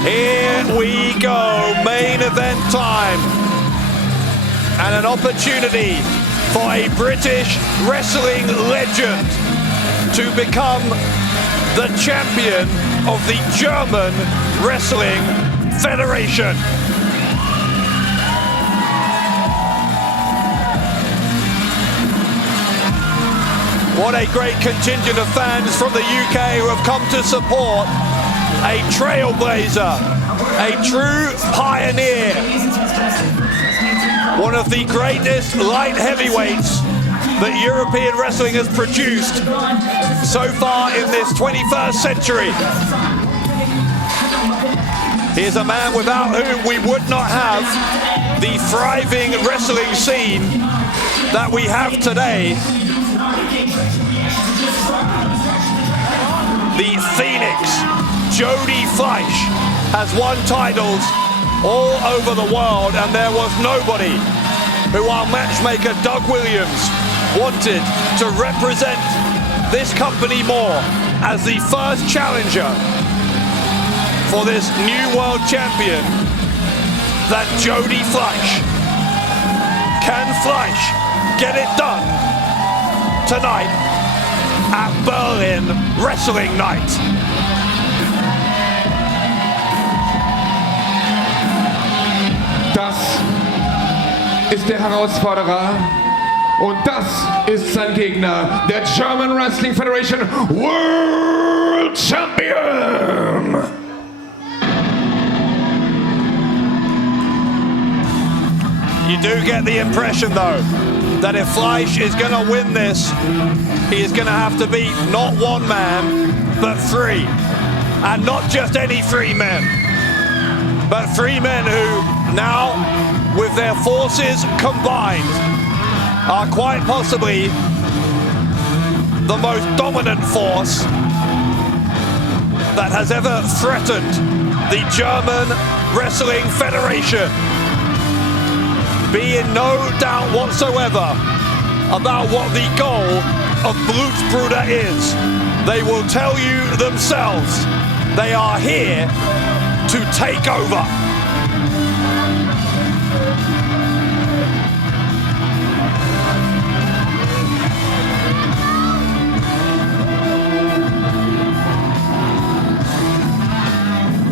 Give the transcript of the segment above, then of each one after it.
Here we go, main event time. And an opportunity for a British wrestling legend to become the champion of the German Wrestling Federation. What a great contingent of fans from the UK who have come to support a trailblazer, a true pioneer, one of the greatest light heavyweights that European wrestling has produced so far in this 21st century. He is a man without whom we would not have the thriving wrestling scene that we have today. The Phoenix Jody Fleisch has won titles all over the world, and there was nobody who our matchmaker Doug Williams wanted to represent this company more as the first challenger for this new world champion than Jody Fleisch. Can Fleisch get it done tonight at Berlin Wrestling Night? Das ist der Herausforderer und das ist sein Gegner, der German Wrestling Federation World Champion. You do get the impression though that if Fleisch is going to win this, he is going to have to beat not one man, but three. And not just any three men, but three men who now, with their forces combined, are quite possibly the most dominant force that has ever threatened the German Wrestling Federation. Be in no doubt whatsoever about what the goal of Blutsbruder is. They will tell you themselves. They are here to take over.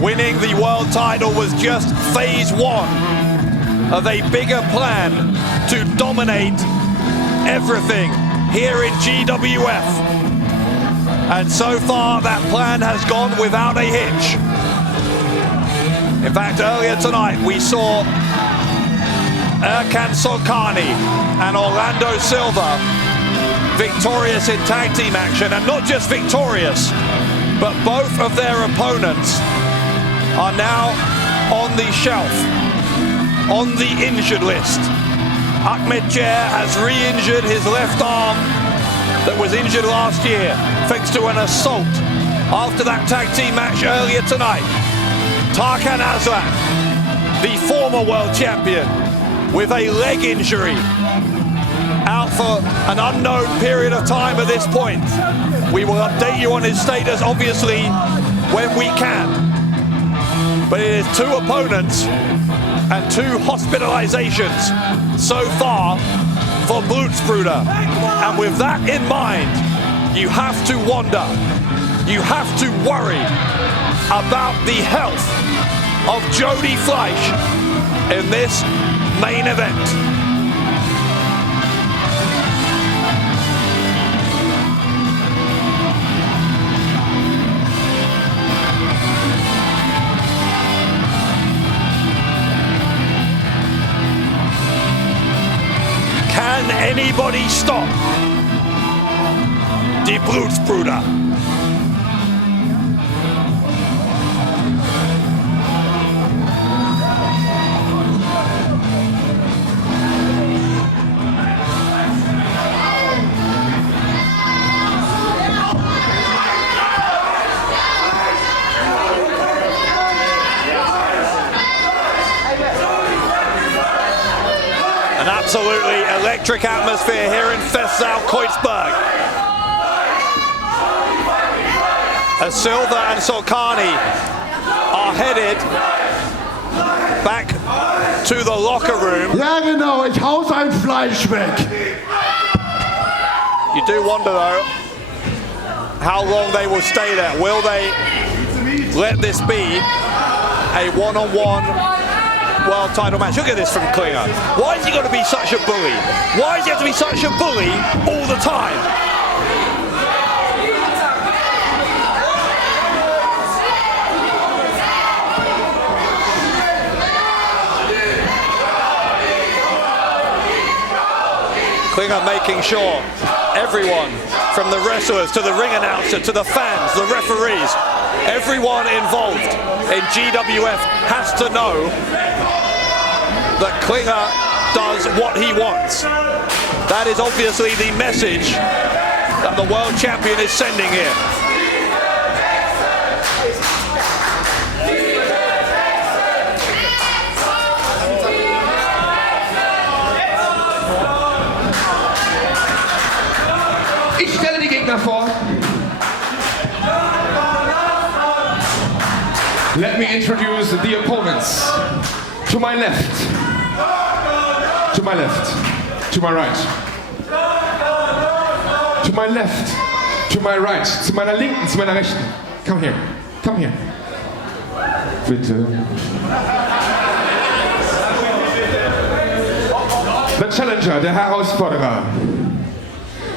Winning the world title was just phase one of a bigger plan to dominate everything here in GWF. And so far that plan has gone without a hitch. In fact, earlier tonight we saw Erkan Sulcani and Orlando Silva victorious in tag team action, and not just victorious, but both of their opponents are now on the shelf, on the injured list. Ahmed Jer has re-injured his left arm that was injured last year thanks to an assault after that tag team match earlier tonight. Tarkan Aslan, the former world champion, with a leg injury, out for an unknown period of time at this point. We will update you on his status, obviously, when we can. But it is two opponents and two hospitalizations so far for Blutsbruder. And with that in mind, you have to wonder, you have to worry about the health of Jody Fleisch in this main event. Can anybody stop the Blutsbruder? Absolutely electric atmosphere here in Festsaal Kreuzberg. As Silva and Sulcani are are headed back to the locker room. Ja genau, ich hau sein Fleisch weg. You do wonder though how long they will stay there. Will they let this be a one-on-one world title match? Look at this from Klinger. Why is he got to be such a bully? Why does he have to be such a bully all the time? Klinger making sure everyone, from the wrestlers to the ring announcer to the fans, the referees, everyone involved in GWF has to know that Klinger does what he wants. That is obviously the message that the world champion is sending here. Ich stelle die Gegner vor. Let me introduce the opponents. To my left. To my left. To my right. To my left. To my right. Zu meiner linken, zu meiner rechten. Come here. Come here. Bitte. Der Challenger, der Herausforderer.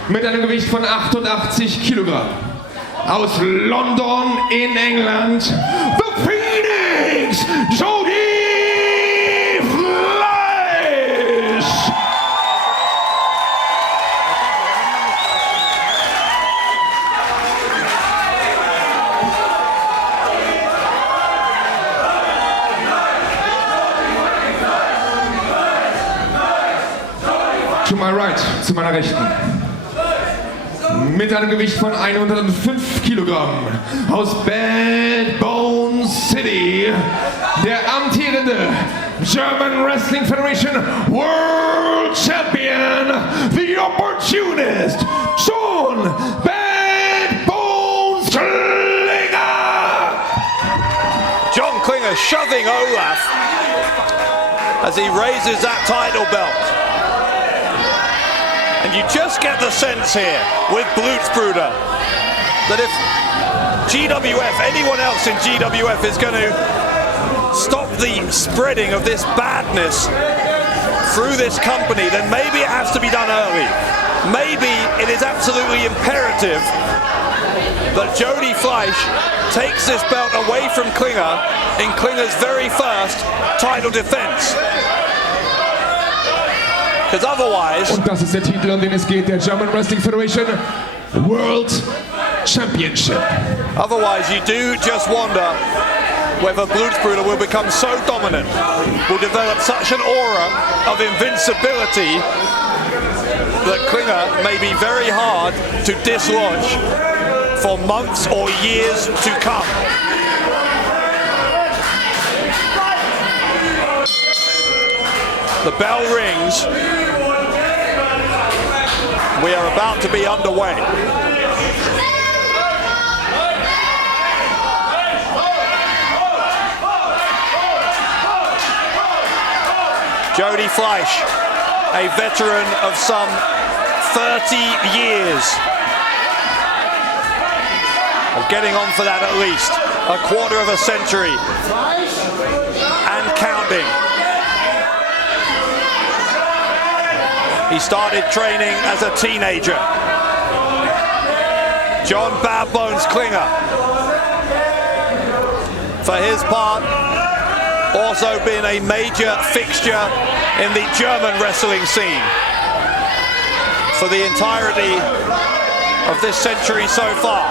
Mit einem Gewicht von 88 Kilogramm. Aus London in England, the Phoenix Jody Fleisch. To my right, zu meiner Rechten. Mit einem Gewicht von 105 Kilogramm aus Bad Bone City, der amtierende German Wrestling Federation World Champion, the Opportunist, John Bad Bones Klinger. John Klinger shoving Olaf as he raises that title belt. And you just get the sense here with Blutsbruder that if GWF, anyone else in GWF is going to stop the spreading of this badness through this company, then maybe it has to be done early. Maybe it is absolutely imperative that Jody Fleisch takes this belt away from Klinger in Klinger's very first title defense. Because otherwise... Und das ist der Titel, um den es geht, der German Wrestling Federation World Championship. Otherwise, you do just wonder whether Blutsbruder will become so dominant, will develop such an aura of invincibility that Klinger may be very hard to dislodge for months or years to come. The bell rings. We are about to be underway. Jody Fleisch, a veteran of some 30 years. Of getting on for that at least. A quarter of a century. And counting. He started training as a teenager. John Bad Bones Klinger, for his part, also been a major fixture in the German wrestling scene for the entirety of this century so far.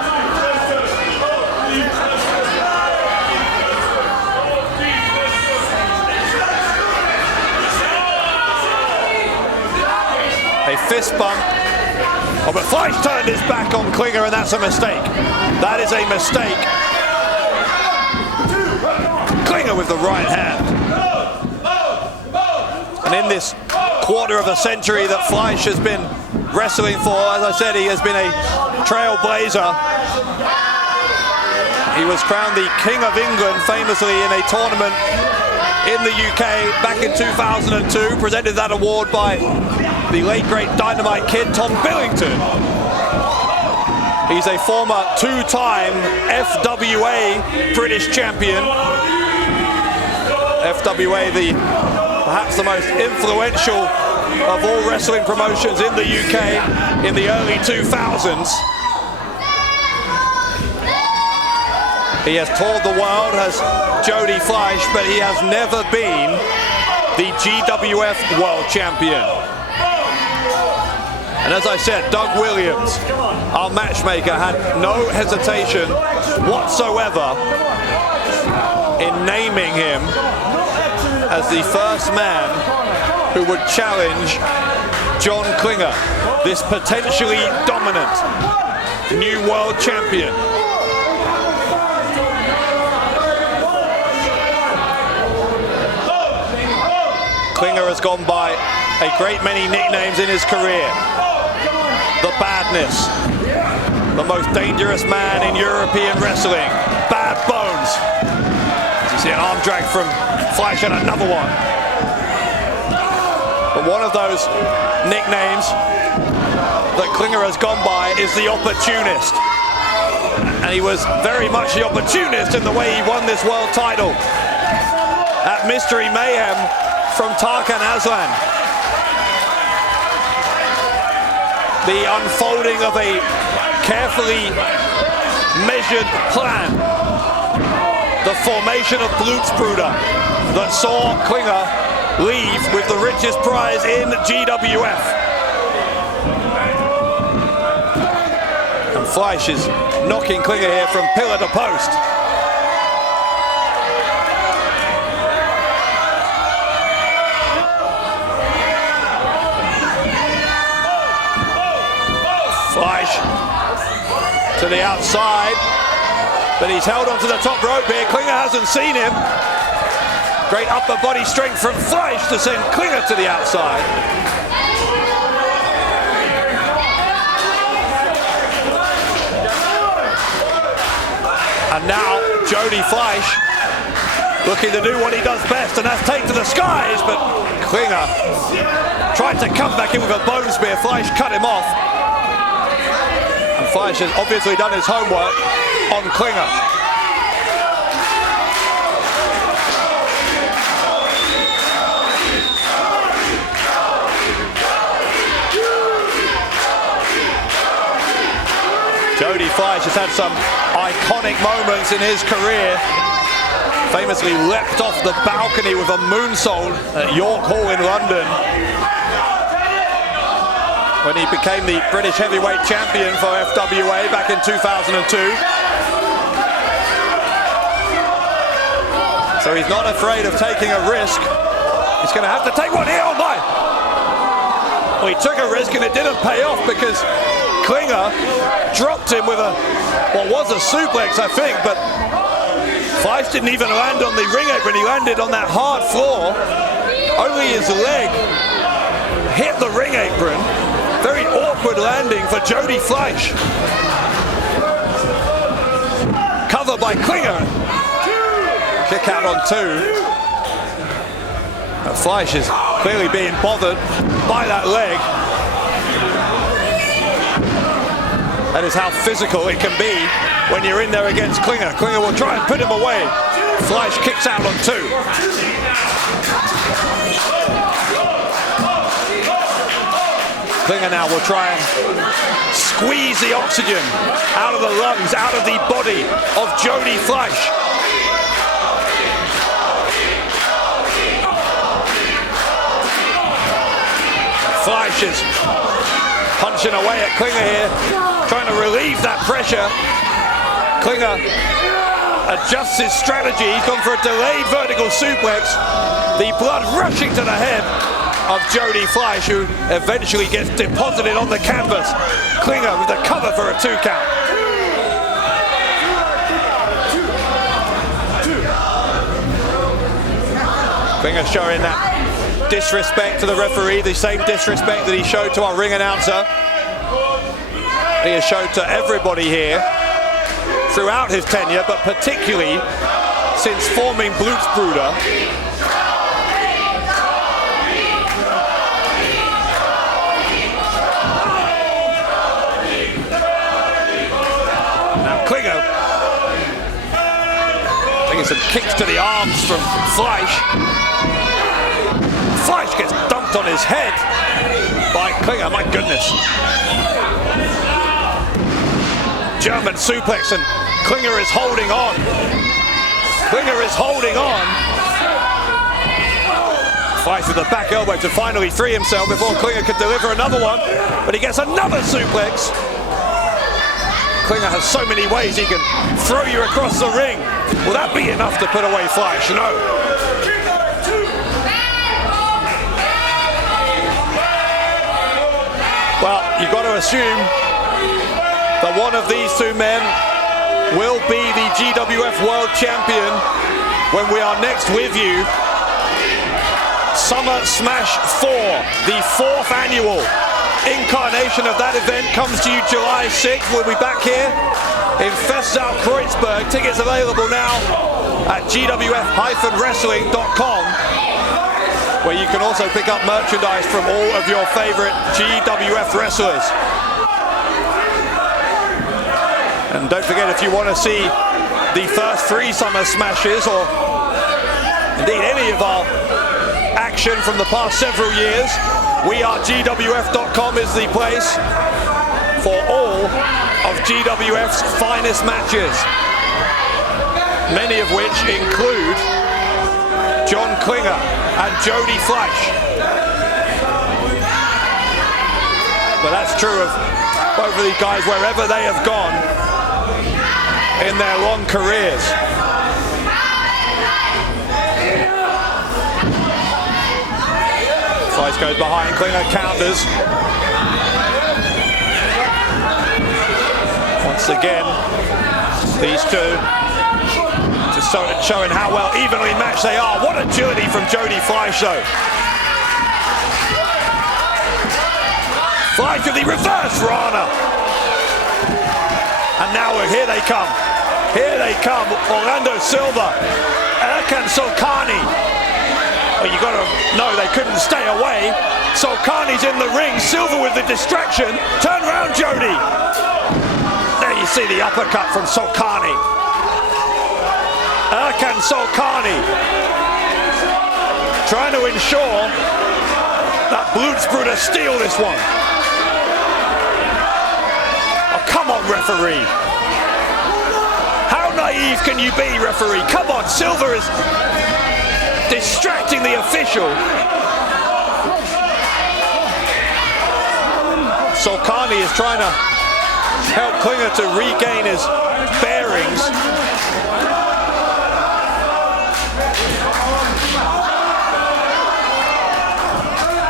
A fist bump. Oh, but Fleisch turned his back on Klinger, and that's a mistake. That is a mistake. Klinger with the right hand. And in this quarter of a century that Fleisch has been wrestling for, as I said, he has been a trailblazer. He was crowned the King of England famously in a tournament in the UK back in 2002, presented that award by the late great Dynamite Kid Tom Billington. He's a former two-time FWA British champion. FWA, perhaps the most influential of all wrestling promotions in the UK in the early 2000s. He has toured the world as Jody Fleisch, but he has never been the GWF World Champion. And as I said, Doug Williams, our matchmaker, had no hesitation whatsoever in naming him as the first man who would challenge John Klinger, this potentially dominant new world champion. Klinger has gone by a great many nicknames in his career. The Badness, the most dangerous man in European wrestling, Bad Bones. As you see an arm drag from Fleisch and another one. But one of those nicknames that Klinger has gone by is the Opportunist. And he was very much the opportunist in the way he won this world title at Mystery Mayhem from Tarkan Aslan. The unfolding of a carefully measured plan. The formation of Blutsbruder that saw Klinger leave with the richest prize in GWF. And Fleisch is knocking Klinger here from pillar to post. Fleisch to the outside, but he's held onto the top rope here. Klinger hasn't seen him. Great upper body strength from Fleisch to send Klinger to the outside. And now Jody Fleisch looking to do what he does best, and that's take to the skies, but Klinger tried to come back in with a bone spear. Fleisch cut him off. Fleisch has obviously done his homework on Klinger. Jody Fleisch has had some iconic moments in his career. Famously leapt off the balcony with a moonsault at York Hall in London when he became the British heavyweight champion for FWA back in 2002. So he's not afraid of taking a risk. He's going to have to take one here. Oh my! Well, he took a risk and it didn't pay off because Klinger dropped him with what was a suplex, I think, but Fleisch didn't even land on the ring apron. He landed on that hard floor. Only his leg hit the ring apron. Very awkward landing for Jody Fleisch. Cover by Klinger. Kick out on two. Fleisch is clearly being bothered by that leg. That is how physical it can be when you're in there against Klinger. Klinger will try and put him away. Fleisch kicks out on two. Klinger now will try and squeeze the oxygen out of the lungs, out of the body of Jody Fleisch. Fleisch is punching away at Klinger here, trying to relieve that pressure. Klinger adjusts his strategy. He's gone for a delayed vertical suplex. The blood rushing to the head of Jody Fleisch, who eventually gets deposited on the canvas. Klinger with the cover for a 2 count. Klinger showing that disrespect to the referee, the same disrespect that he showed to our ring announcer. He has showed to everybody here. throughout his tenure, but particularly since forming Blutsbruder. Now Klinger taking some kicks to the arms from Fleisch. Fleisch gets dumped on his head by Klinger, my goodness. German suplex, and Klinger is holding on. Klinger is holding on. Fights with the back elbow to finally free himself before Klinger could deliver another one, but he gets another suplex. Klinger has so many ways he can throw you across the ring. Will that be enough to put away Fleisch? No. Well, you've got to assume that one of these two men will be the GWF World Champion when we are next with you. Summer Smash 4, the 4th annual incarnation of that event, comes to you July 6th. We'll be back here in Festsaal Kreuzberg. Tickets available now at gwf-wrestling.com, where you can also pick up merchandise from all of your favorite GWF wrestlers. And don't forget, if you want to see the first 3 Summer Smashes, or indeed any of our action from the past several years, wearegwf.com is the place for all of GWF's finest matches, many of which include John Klinger and Jody Fleisch. But that's true of both of these guys wherever they have gone in their long careers. Fleisch goes behind, Klinger counters. Once again, these two just showing how well evenly matched they are. What a journey from Jody Fleisch, though. Fleisch with the reverse Rana. And now here they come. Here they come. Orlando Silva, Erkan Sulcani. Well, you got to know they couldn't stay away. Sulcani's in the ring. Silva with the distraction. Turn around, Jody. There you see the uppercut from Sulcani. Erkan Sulcani trying to ensure that Blutsbruder steal this one. Oh, come on, referee. How naive can you be, referee? Come on, Silva is distracting the official. Sulcani is trying to help Klinger to regain his bearings.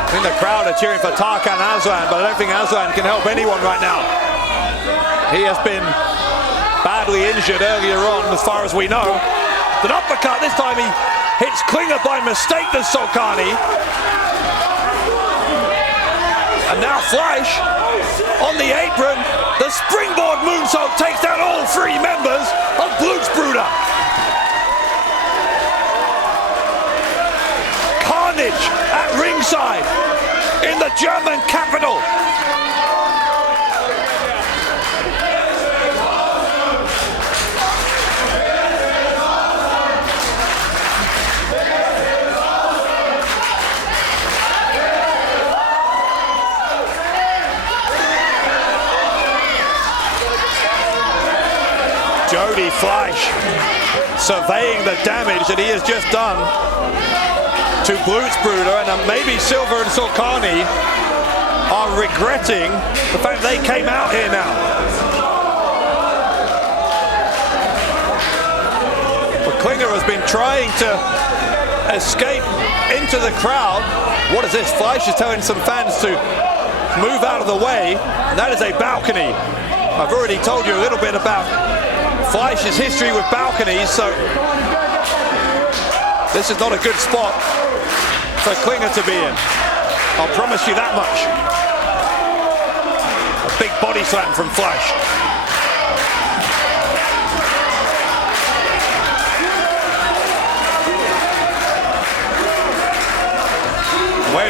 I think the crowd are cheering for Tarkan Aslan, but I don't think Aslan can help anyone right now. He has been badly injured earlier on, as far as we know. An uppercut, this time he hits Klinger by mistake than Sulcani. And now Fleisch on the apron. The springboard moonsault takes down all 3 members of Blutsbruder. Carnage at ringside in the German capital. Jody Fleisch surveying the damage that he has just done to Blutsbruder, and maybe Silva and Sulcani are regretting the fact they came out here now. But Klinger has been trying to escape into the crowd. What is this? Fleisch is telling some fans to move out of the way, and that is a balcony. I've already told you a little bit about Fleisch's history with balconies, so this is not a good spot for Klinger to be in. I'll promise you that much. A big body slam from Fleisch.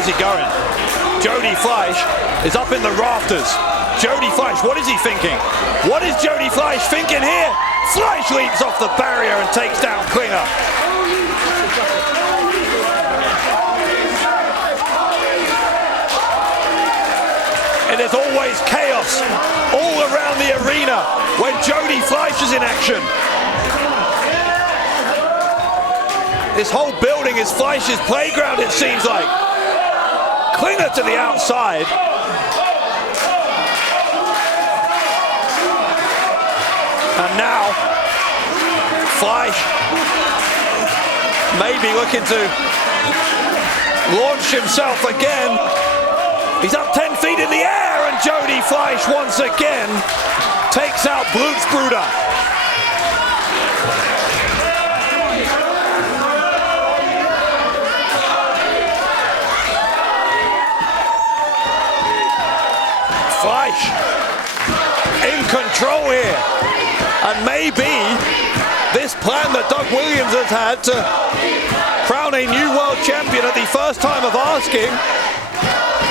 is he going? Jody Fleisch is up in the rafters. Jody Fleisch, what is he thinking? What is Jody Fleisch thinking here? Fleisch leaps off the barrier and takes down Klinger. It is always chaos all around the arena when Jody Fleisch is in action. This whole building is Fleisch's playground, it seems like. Klinger to the outside. And now, Fleisch maybe looking to launch himself again. He's up 10 feet in the air, and Jody Fleisch once again takes out Blutsbruder. Fleisch in control here. And maybe this plan that Doug Williams has had to crown a new world champion at the first time of asking,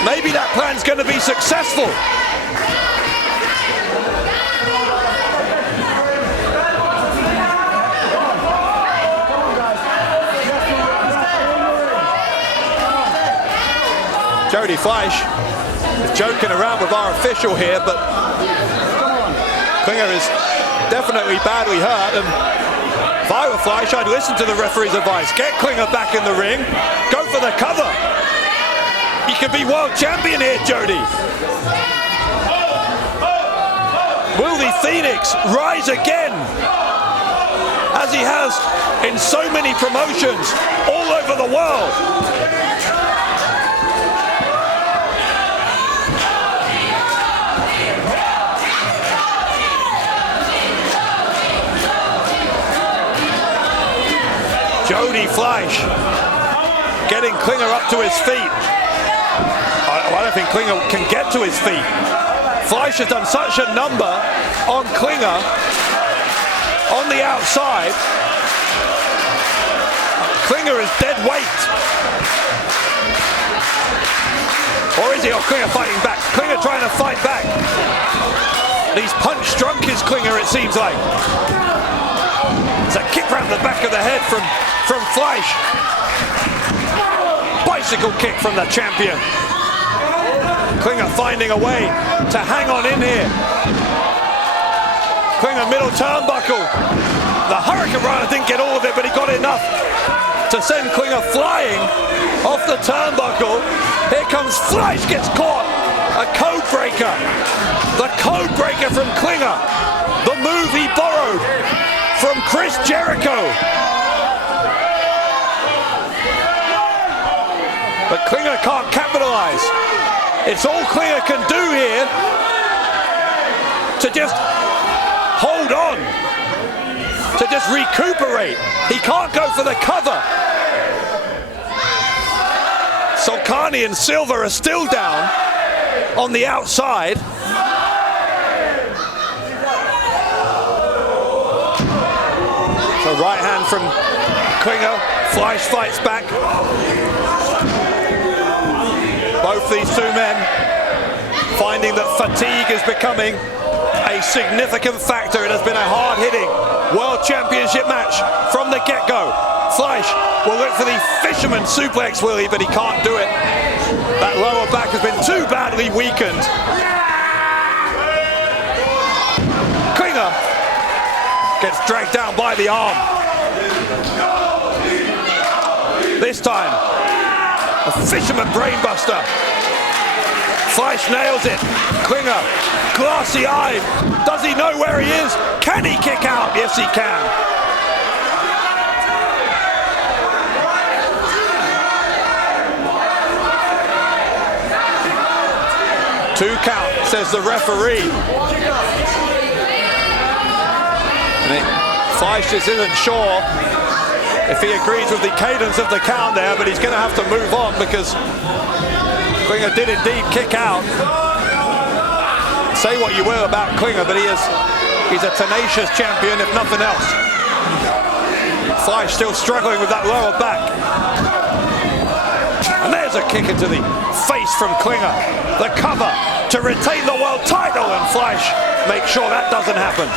maybe that plan's going to be successful. Jody Fleisch is joking around with our official here, but Klinger is definitely badly hurt, and if I were Fleisch, I'd listen to the referee's advice. Get Klinger back in the ring, go for the cover. He could be world champion here, Jody. Will the Phoenix rise again, as he has in so many promotions all over the world? Jody Fleisch getting Klinger up to his feet. I don't think Klinger can get to his feet. Fleisch has done such a number on Klinger on the outside. Klinger is dead weight. Or is he? Oh, Klinger fighting back. Klinger trying to fight back. He's punch drunk his Klinger, it seems like. It's a kick round the back of the head from Fleisch. Bicycle kick from the champion. Klinger finding a way to hang on in here. Klinger middle turnbuckle. The Hurricane Rana didn't get all of it, but he got enough to send Klinger flying off the turnbuckle. Here comes Fleisch, gets caught. A code breaker. The code breaker from Klinger. The move he borrowed from Chris Jericho. But Klinger can't capitalize. It's all Klinger can do here to just hold on, to just recuperate. He can't go for the cover. Sulcani and Silva are still down on the outside. So right hand from Klinger. Fleisch fights back. Both these two men finding that fatigue is becoming a significant factor. It has been a hard-hitting World Championship match from the get-go. Fleisch will look for the fisherman suplex, will he? But he can't do it. That lower back has been too badly weakened. Klinger gets dragged down by the arm. This time, a fisherman brainbuster. Fleisch nails it. Klinger, glassy-eyed. Does he know where he is? Can he kick out? Yes, he can. Two count, says the referee. Fleisch just isn't sure if he agrees with the cadence of the count there, but he's going to have to move on because Klinger did indeed kick out. Say what you will about Klinger, but he's a tenacious champion, if nothing else. Fleisch still struggling with that lower back. And there's There's a kick into the face from Klinger. The cover to retain the world title, and Fleisch makes sure that doesn't happen.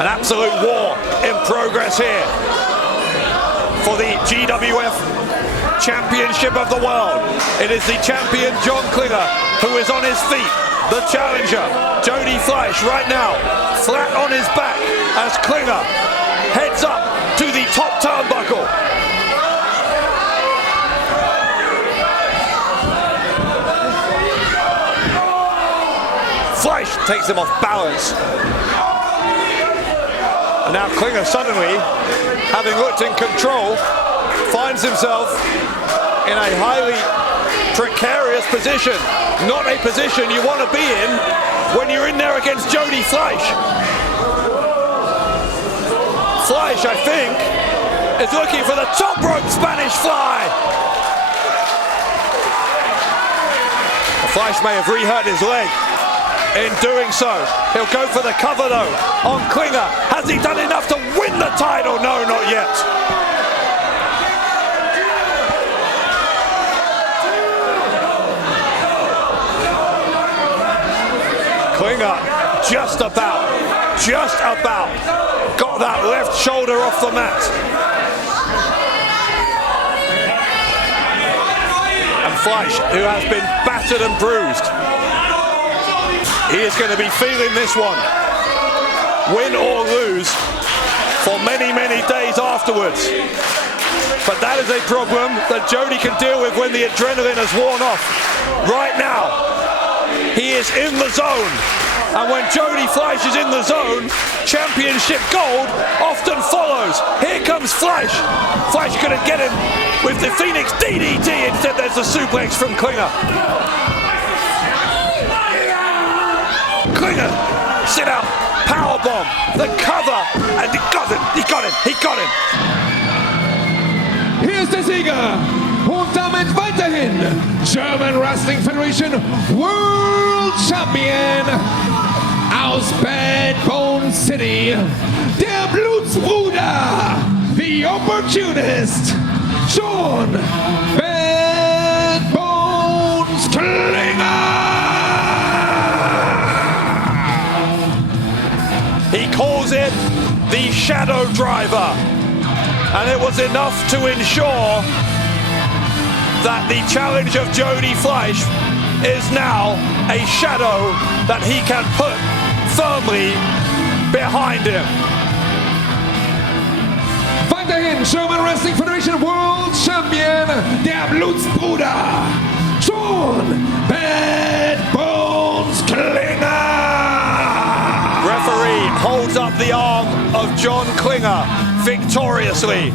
An absolute war in progress here for the GWF Championship of the World. It is the champion John Klinger who is on his feet. The challenger, Jody Fleisch, right now, flat on his back as Klinger heads up to the top turnbuckle. Fleisch takes him off balance. And now Klinger suddenly, having looked in control, finds himself in a highly precarious position. Not a position you want to be in when you're in there against Jody Fleisch. Fleisch, I think, is looking for the top rope Spanish fly. Fleisch may have re-hurt his leg in doing so. He'll go for the cover though on Klinger. Has he done enough to win the title? No, not yet. Klinger just about got that left shoulder off the mat. And Fleisch, who has been battered and bruised, he is going to be feeling this one, win or lose, for many, many days afterwards. But that is a problem that Jody can deal with when the adrenaline has worn off. Right now, he is in the zone, and when Jody Fleisch is in the zone, championship gold often follows. Here comes Fleisch. Fleisch couldn't get him with the Phoenix DDT. Instead, there's a suplex from Klinger. Klinger, sit out, powerbomb, the cover, and he got him. Hier ist der Sieger und damit weiterhin German Wrestling Federation World Champion aus Bad Bone City, der Blutsbruder, the Opportunist, John Bad Bones Klinger. He calls it the Shadow Driver, and it was enough to ensure that the challenge of Jody Fleisch is now a shadow that he can put firmly behind him. Weiterhin German Wrestling Federation World Champion, der Blutsbruder, John Bad Bones Klinger. Referee holds up the arm of John Klinger victoriously.